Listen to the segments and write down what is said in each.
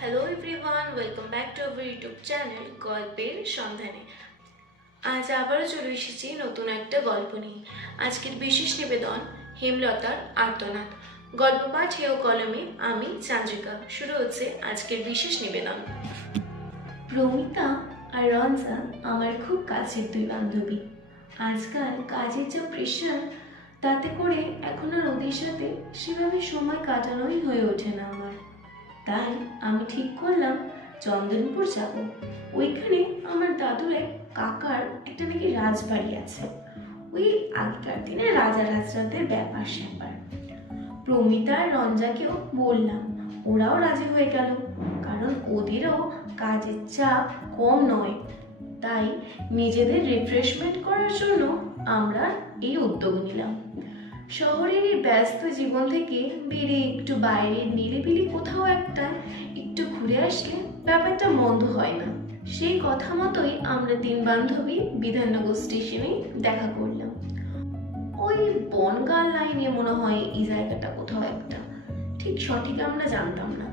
Hello everyone, welcome back to our YouTube channel গল্পের সন্ধানে। আজ আবারও চলে এসেছি নতুন একটা গল্প নিয়ে। আজকের বিশেষ নিবেদন হেমলতার আর্তনাদ। গল্প পাঠে ও কলমে আমি চান্দ্রিকা। শুরু হচ্ছে আজকের বিশেষ নিবেদন। প্রমিতা আর রঞ্জা আমার খুব কাছের দুই বান্ধবী। আজকাল কাজের যা প্রেশার, তাতে করে এখন আর ওদের সাথে সেভাবে সময় কাটানোই হয়ে ওঠে না আমার। তাই আমি ঠিক করলাম চন্দনপুর যাব। ওইখানে আমার দাদুর এক কাকার একটা নাকি রাজবাড়ি আছে। ওই আগেকার দিনে রাজা রাজরাদের ব্যাপার স্যাপার। প্রমিতা আর রঞ্জাকেও বললাম, ওরাও রাজি হয়ে গেল, কারণ ওদেরও কাজের চাপ কম নয়। তাই নিজেদের রিফ্রেশমেন্ট করার জন্য আমরা এই উদ্যোগ নিলাম। শহরের এই ব্যস্ত জীবন থেকে বেরিয়ে একটু বাইরের নিরিবিলি কোথাও একটু ঘুরে আসলে ব্যাপারটা মন্দ হয় না। সেই কথা মতোই আমরা তিন বান্ধবী বিধাননগর স্টেশনে দেখা করলাম। ওই বনগাঁ লাইনে মনে হয় এই জায়গাটা কোথাও একটা, ঠিক সঠিক আমরা জানতাম না।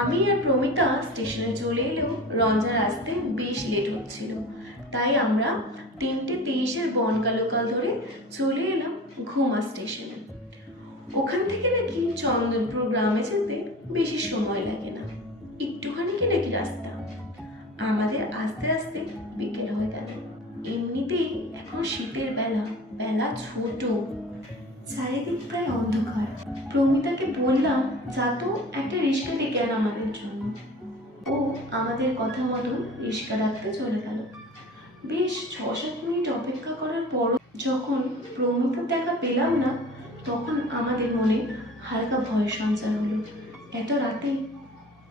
আমি আর প্রমিতা স্টেশনে চলে এলেও রঞ্জার আসতে বেশ লেট হচ্ছিল। তাই আমরা 3:23-এর বনগাঁ লোকাল ধরে চলে এলাম ঘুমা স্টেশনে। ওখান থেকে নাকি চন্দনপুর গ্রামে যেতে বেশি সময় লাগে না, একটুখানি কি নাকি রাস্তা। আমাদের আস্তে আস্তে বিকেল হয়ে গেল। এমনিতেই এখন শীতের বেলা, বেলা ছোট, চারিদিক প্রায় অন্ধকার। প্রমিতাকে বললাম, যা তো একটা রিক্সা ডেকে আন আমাদের জন্য। ও আমাদের কথা মতো রিক্সা ডাকতে চলে গেল। বেশ 6-7 মিনিট অপেক্ষা করার পর যখন প্রমিতার দেখা পেলাম না, তখন আমাদের মনে হালকা ভয় সঞ্চার হলো। এত রাতে,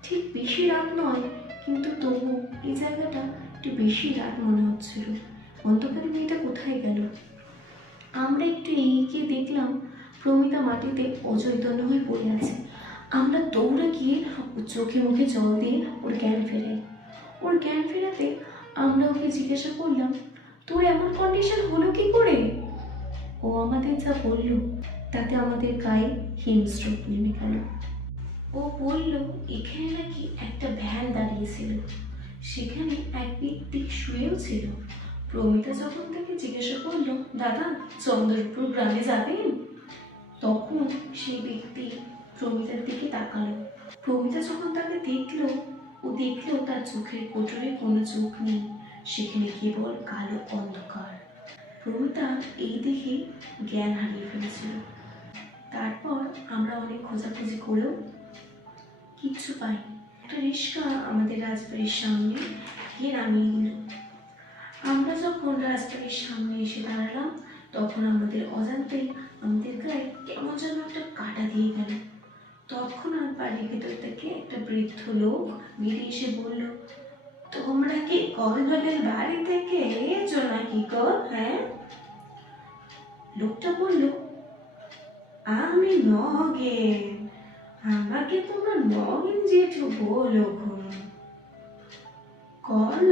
ঠিক বেশি রাত নয়, কিন্তু তবু এই জায়গাটা একটু বেশি রাত মনে হচ্ছিল। অন্ধকারে মেয়েটা কোথায় গেল? আমরা একটু এগিয়ে দেখলাম প্রমিতা মাটিতে অচৈতন্য হয়ে পড়ে আছে। আমরা দৌড়ে গিয়ে ওর চোখে মুখে জল দিয়ে ওর জ্ঞান ফেরাই। ওর জ্ঞান ফেরাতে আমরা ওকে জিজ্ঞাসা করলাম, তোর এমন কন্ডিশন হলো কি করে? ও আমাদের যা বলল তাতে আমাদের গায়ে হিমস্রোত নেমে গেল। ও বলল এখানে নাকি একটা ভ্যান দাঁড়িয়েছিল, সেখানে এক ব্যক্তি শুয়েও ছিল। প্রমিতা যখন তাকে জিজ্ঞাসা করলো, দাদা চন্দনপুর গ্রামে যাবেন? তখন সেই ব্যক্তি প্রমিতার দিকে তাকালো। প্রমিতা যখন তাকে দেখলো, ও দেখলো তার চোখের কোটরে কোনো চোখ নেই, সেখানে কেবল কালো অন্ধকার। প্রমিতা এই দেখে জ্ঞান হারিয়ে ফেলেছিল। তারপর আমরা অনেক খোঁজাখুঁজি করেও কিচ্ছু পাইনি। একটা রিক্সা আমাদের রাজবাড়ির সামনে গিয়ে নামিয়ে দিল। আমরা যখন রাজবাড়ির সামনে এসে দাঁড়ালাম, তখন আমাদের অজান্তেই আমাদের গায়ে কেমন যেন একটা কাঁটা দিয়ে গেল। তৎক্ষণাৎ বাড়ির ভেতর থেকে একটা বৃদ্ধ লোক বেরিয়ে এসে বলল, তোমরা কি কলবেলের বাড়ি থেকে এসেছো নাকি গো? হ্যাঁ? লোকটা বলল, আমি নগেন, আমাকে তোমরা নগেন জেঠু বলো গো। কলল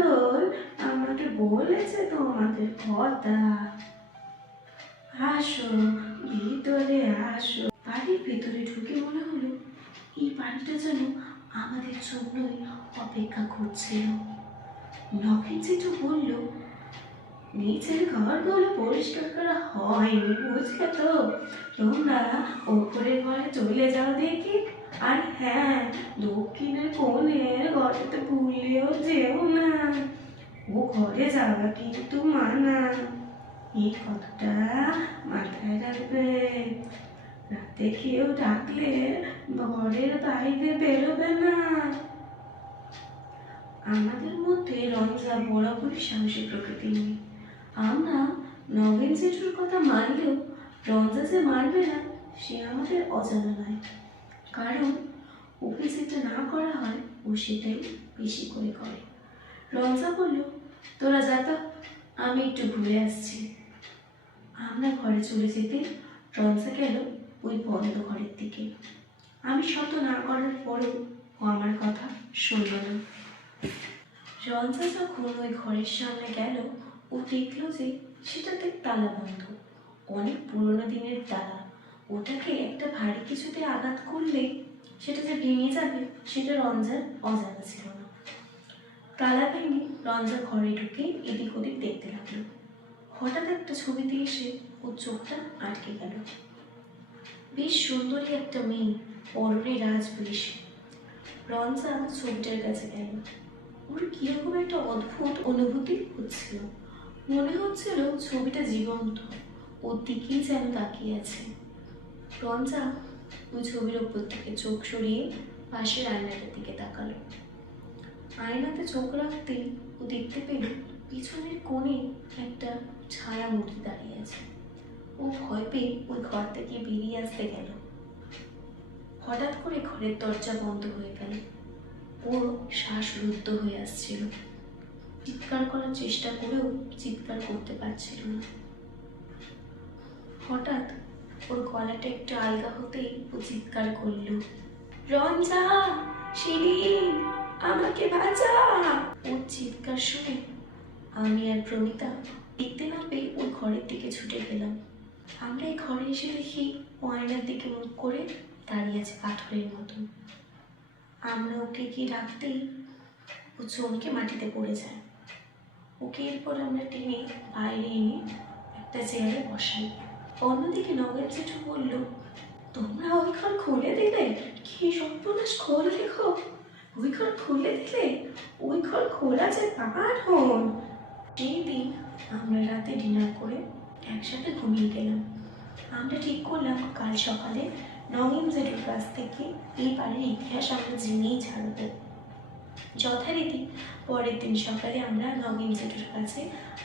আমাকে বলেছে তোমাদের কথা, আসো ভিতরে আসো। বাড়ির ভেতরে ঢুকে মনে হলো এই বাড়িটা যেন আমাদের জন্যই অপেক্ষা করছিল। নগেন জেঠু বলল, নিচের ঘরগুলো পরিষ্কার করা হয়নি বুঝলে তো, তোমরা ওপরের ঘরে চলে যাও দেখি। আর হ্যাঁ, দক্ষিণের কোণের ঘরেতে ভুলেও যেও না, ও ঘরে যাওয়া কিন্তু মানা। এই কথাটা মাথায় রাখবে। রাতে কেউ ডাকলে ঘরের বাইরে বেরোবে না। আমাদের মধ্যে রঞ্জা বরাবরই সাহসী প্রকৃতি নেই। আমরা নগেন জেঠুর কথা মানলেও রঞ্জা যে মানবে না সে আমাদের অজানা নয়, কারণ ওকে যেটা না করা হয় ও সেটাই বেশি করে করে। রঞ্জা বলল, তোরা যা তো, আমি একটু ঘুরে আসছি। আমরা ঘরে চলে যেতে রঞ্জা গেল ওই বন্ধ ঘরের দিকে। আমি শত না করার পরেও ও আমার কথা শুনল না। রঞ্জা যখন ওই ঘরের সামনে গেল, ও দেখলো যে সেটাতে তালা বন্ধ, অনেক পুরোনো দিনের তালা। ওটাকে একটা ভারী কিছুতে আঘাত করলে সেটা যে ভেঙে যাবে সেটা রঞ্জার অজানা ছিল না। তালা ভেঙে রঞ্জা ঘরে ঢুকে এদিক ওদিক দেখতে লাগলো। হঠাৎ একটা ছবিতে এসে ওর চোখটা আটকে গেল। বেশ সুন্দরী একটা মেয়ে, পরনে রাজবেশ। রঞ্জা ছবিটার কাছে গেল। ওর কিরকম একটা অদ্ভুত অনুভূতি হচ্ছিল। মনে হচ্ছিল ছবিটা জীবন্ত, ওর দিকেই যেন তাকিয়ে আছে। রঞ্জা ওই ছবির ওপর থেকে চোখ সরিয়ে পাশের আয়নাটার দিকে তাকালো। আয়নাতে চোখ রাখতেই ও দেখতে পেল পিছনের কোণে একটা ছায়া মূর্তি দাঁড়িয়ে আছে। ও ভয় পেয়ে ওই ঘর থেকে বেরিয়ে আসতে গেল। হঠাৎ করে ঘরের দরজা বন্ধ হয়ে গেল। ওর শ্বাস রুদ্ধ হয়ে আসছিল। চিৎকার করার চেষ্টা করেও চিৎকার করতে পারছিল না। হঠাৎ ওর গলাটা একটু আলগা হতেই ও চিৎকার করল, রঞ্জা, শিরিন, আমাকে বাঁচা। ওর চিৎকার শুনে আমি আর প্রমিতা দেখতে না পেয়ে ওই ঘরের দিকে ছুটে গেলাম। আমরা এই ঘরে এসে দেখি ও আয়নার দিকে মুখ করে দাঁড়িয়ে আছে পাথরের মতন। আমরা ওকে কি ডাকতেই ও চমকে মাটিতে পড়ে যায়। ওকে এরপর আমরা টেনে বাইরে এনে একটা চেয়ারে বসাই। অন্যদিকে নগেন জেঠু বলল, তোমরা ওই ঘর খুলে দিলে? কি সর্বনাশ করলে গো! ওই ঘর খুলে দিলে? ওই ঘর খোলা যে বারণ। সেই দিন আমরা রাতে ডিনার করে একসাথে ঘুমিয়ে গেলাম। আমরা ঠিক করলাম কাল সকালে নগেন জেঠুর কাছ থেকে এই বাড়ির ইতিহাস আমরা জেনেই ছাড়বো। যথারীতি পরের দিন সকালে আমরা নগেন জেঠুর কাছে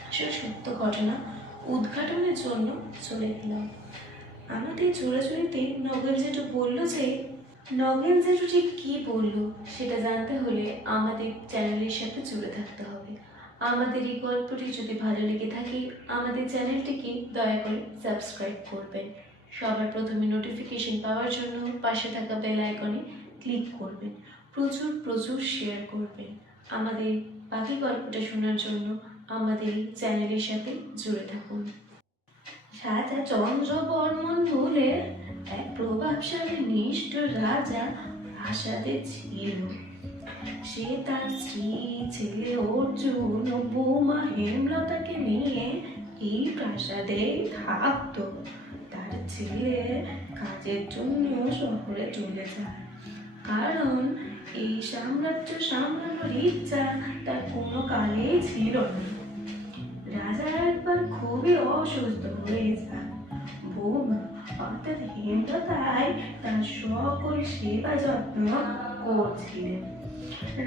আসলে সত্য ঘটনা উদ্ঘাটনের জন্য চলে গেলাম। আমাদের জোড়াজুড়িতে নগেন জেঠু বলল যে, নগেন জেঠু ঠিক কী বললো সেটা জানতে হলে আমাদের চ্যানেলের সাথে জুড়ে থাকতে হবে। আমাদের এই গল্পটি যদি ভালো লেগে থাকে আমাদের চ্যানেলটিকে দয়া করে সাবস্ক্রাইব করবেন। সবার প্রথমে নোটিফিকেশন পাওয়ার জন্য পাশে থাকা বেল আইকনে ক্লিক করবেন। প্রচুর প্রচুর শেয়ার করবেন। আমাদের বাকি গল্পটা শোনার জন্য আমাদের চ্যানেলের সাথে জুড়ে থাকুন। রাজা চন্দ্রবর্মন বলে এক প্রভাবশালী নিষ্ঠুর রাজা প্রাসাদে ছিল। সে তার স্ত্রী, ছেলে অর্জুন ও বৌমা হেমলতাকে নিয়ে এই প্রাসাদে থাকতো। তার ছেলে কাজের জন্য শহরে চলে যায়, কারণ এই সাম্রাজ্য সামলানোর ইচ্ছা তার কোনো কালেই ছিল না। রাজা একবার খুবই অসুস্থ হয়ে যায়। বৌমা অর্থাৎ হেমলতাই তার সকল সেবা যত্ন করছিলেন।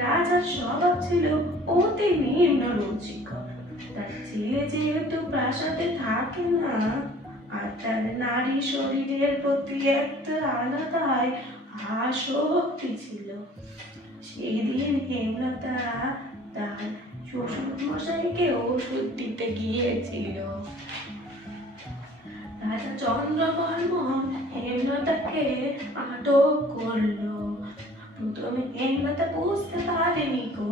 রাজার স্বভাব ছিল অতি নিম্ন রুচিকর। তার ছেলে যেহেতু প্রাসাদে থাকে না, আর তার নারী শরীরের প্রতি একটা আলাদাই আসক্তি ছিল। সেই দিন হেমলতা তার শ্বশুর মশাইকে ওষুধ দিতে গিয়েছিল। রাজা চন্দ্রবর্মন হেমলতাকে আটক করলো। প্রথমে হেমলতা বুঝতে পারেনি গো,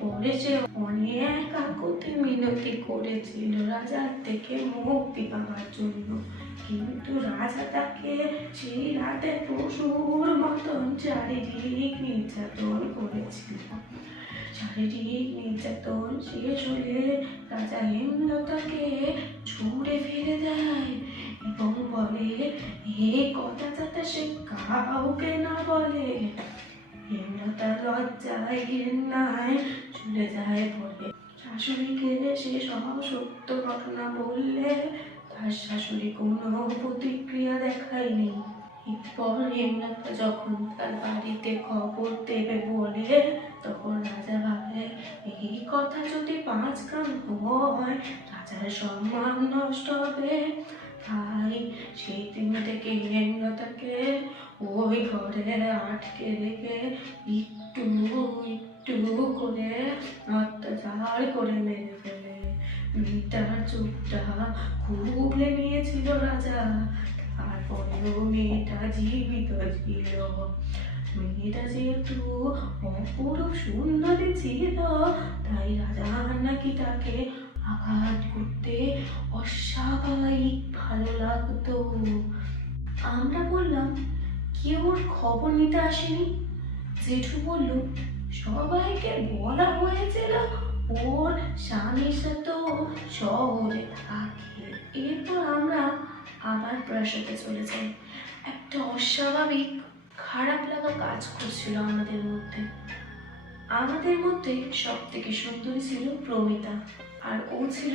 পরে সে অনেক কাকুতি মিনতি করেছিল রাজার থেকে মুক্তি পাওয়ার জন্য, কিন্তু রাজা তাকে সেই রাতে পশুর মতন চারিদিক নির্যাতন করেছিল। শারীরিক নির্যাতন শেষ হলে রাজা হেমলতাকে ছুঁড়ে ফেলে দেয় এবং বলে, এই কথা যাতে সে কাউকে না বলে। হেমলতা লজ্জায় ঘেন্নায় চলে যায় পরে। শাশুড়িকে সে সব সত্য ঘটনা বললে তার শাশুড়ি কোনো প্রতিক্রিয়া দেখায়নি। এরপর হেমলতা যখন তার বাড়িতে খবর দেবে বলে, তখন রাজা ভাবে এই কথা যদি 5 কান হয় রাজার সম্মান নষ্ট হবে। তাই সেই দিন থেকে হেমলতাকে ওই ঘরে আটকে রেখে একটু একটু করে অত্যাচার করে মেরে ফেলে। মেয়েটার চোখটা খুব লেগেছিল রাজা, তারপরেও মেয়েটা জীবিত ছিল। মেয়েটা যেহেতু অপরূপ সুন্দরী ছিল, তাই রাজা নাকি তাকে আঘাত করতে অস্বাভাবিক ভালো লাগতো। আমরা বললাম, কেউ ওর খবর নিতে আসেনি। জেঠু বলল, সবাইকে বলা হয়েছিল ওর স্বামীর সাথে শহরে থাকে। এরপর আমরা আবার প্রাসাদে চলে যাই। একটা অস্বাভাবিক খারাপ লাগা কাজ করছিল আমাদের মধ্যে। আমাদের মধ্যে সব থেকে সুন্দরী ছিল প্রমিতা, আর ও ছিল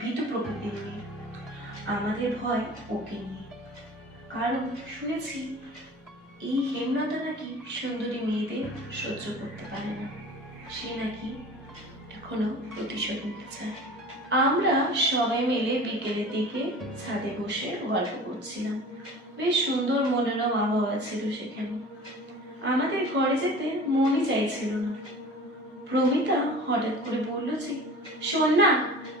ভীতু প্রকৃতির মেয়ে। আমাদের ভয় ওকে নিয়ে, কারণ শুনেছি এই হেমলতা নাকি সুন্দরী মেয়েদের সহ্য করতে পারে না। সে নাকি এখনো প্রতিশোধ নিতে চায়। আমরা সবাই মিলে বিকেলের দিকে ছাদে বসে গল্প করছিলাম। বেশ সুন্দর মনোরম আবহাওয়া ছিল সেখানে। আমাদের ঘরে যেতে মনই চাইছিল না। প্রমিতা হঠাৎ করে বলল যে, শোন না,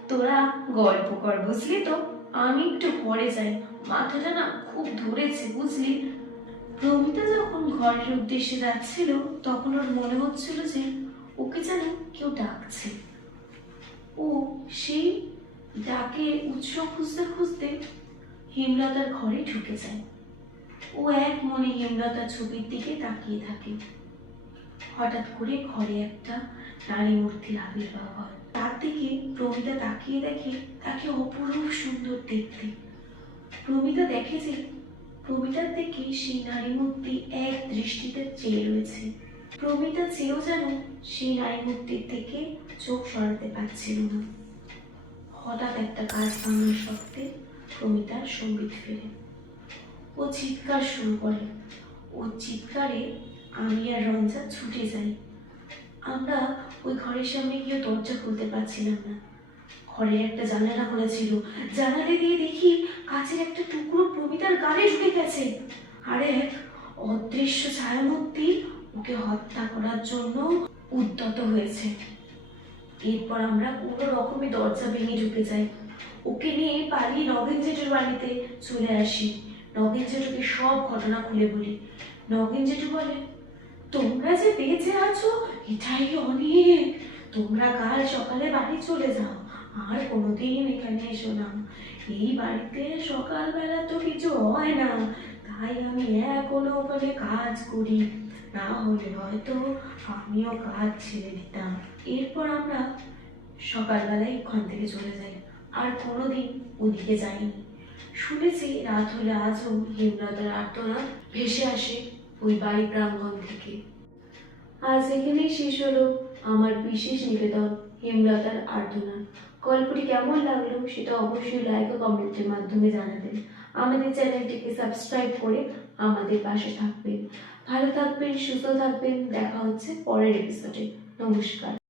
তোরা গল্প কর বুঝলি তো, আমি একটু ঘরে যাই, মাথাটা না খুব ধরেছে বুঝলি। প্রমিতা যখন ঘরের উদ্দেশ্যে যাচ্ছিল তখন ওর মনে হচ্ছিল যে ওকে যেন কেউ ডাকছে। ও সেই ডাকে উৎস খুঁজতে খুঁজতে হেমলতার ঘরে ঢুকে যায়। ও এক মনে হেমলতার ছবির দিকে তাকিয়ে থাকে। হঠাৎ করে ঘরে একটা নারী মূর্তির আবির্ভাব হয়। তার দিকে প্রমিতা তাকিয়ে দেখে তাকে অপরূপ সুন্দর দেখতে। প্রমিতা দেখে যে প্রমিতার দিকে সেই নারী মূর্তি এক দৃষ্টিতে চেয়ে রয়েছে। প্রমিতা চেয়েও যেন সেই নারী মূর্তির দিকে চোখ সরাতে পারছিল না। হঠাৎ একটা কাজ ভাঙার শব্দে প্রমিতার সম্বিত ফেরে। ও চিৎকার শুরু করে। ওর চিৎকারে আমি আর রঞ্জা ছুটে যাই। আমরা ওই ঘরের সামনে গিয়ে দরজা খুলতে পারছিলাম না। ঘরের একটা জানালা খোলা ছিল। জানালা দিয়ে দেখি কাচের একটা টুকরো প্রমিতার গালে ঢুকে গেছে। আর এক অদৃশ্য ছায়ামূর্তি ওকে হত্যা করার জন্য উদ্যত হয়েছে। এরপর আমরা কোনো রকমে দরজা ভেঙে ঢুকে যাই। ওকে নিয়ে পালিয়ে নগেন জেঠুর বাড়িতে চলে আসি। নগেন জেঠুকে সব ঘটনা খুলে বলি। নগেন জেঠু বলে, তোমরা যে বেঁচে আছো এটাই অনেক। তোমরা কাল সকালে বাড়ি চলে যাও, আর কোনোদিন এখানে এসো না। এই বাড়িতে সকালবেলা তো কিছু হয় না, তাই আমি এখনো ওখানে কাজ করি, না হলে হয়তো আমিও কাজ ছেড়ে দিতাম। এরপর আমরা সকালবেলায় ওখান থেকে চলে যাই, আর কোনোদিন ওদিকে যাইনি। শুনেছি রাত হলে আজও হেমলতার আর্তনাদ ভেসে আসে ওই বাড়ি প্রাঙ্গণ থেকে। আজ এখানেই শেষ হলো আমার বিশেষ নিবেদন হেমলতার আর্তনাদ। গল্পটি কেমন লাগলো সেটা অবশ্যই লাইক ও কমেন্টের মাধ্যমে জানাবেন। আমাদের চ্যানেলটিকে সাবস্ক্রাইব করে আমাদের পাশে থাকবেন। ভালো থাকবেন, সুস্থ থাকবেন। দেখা হচ্ছে পরের এপিসোডে। নমস্কার।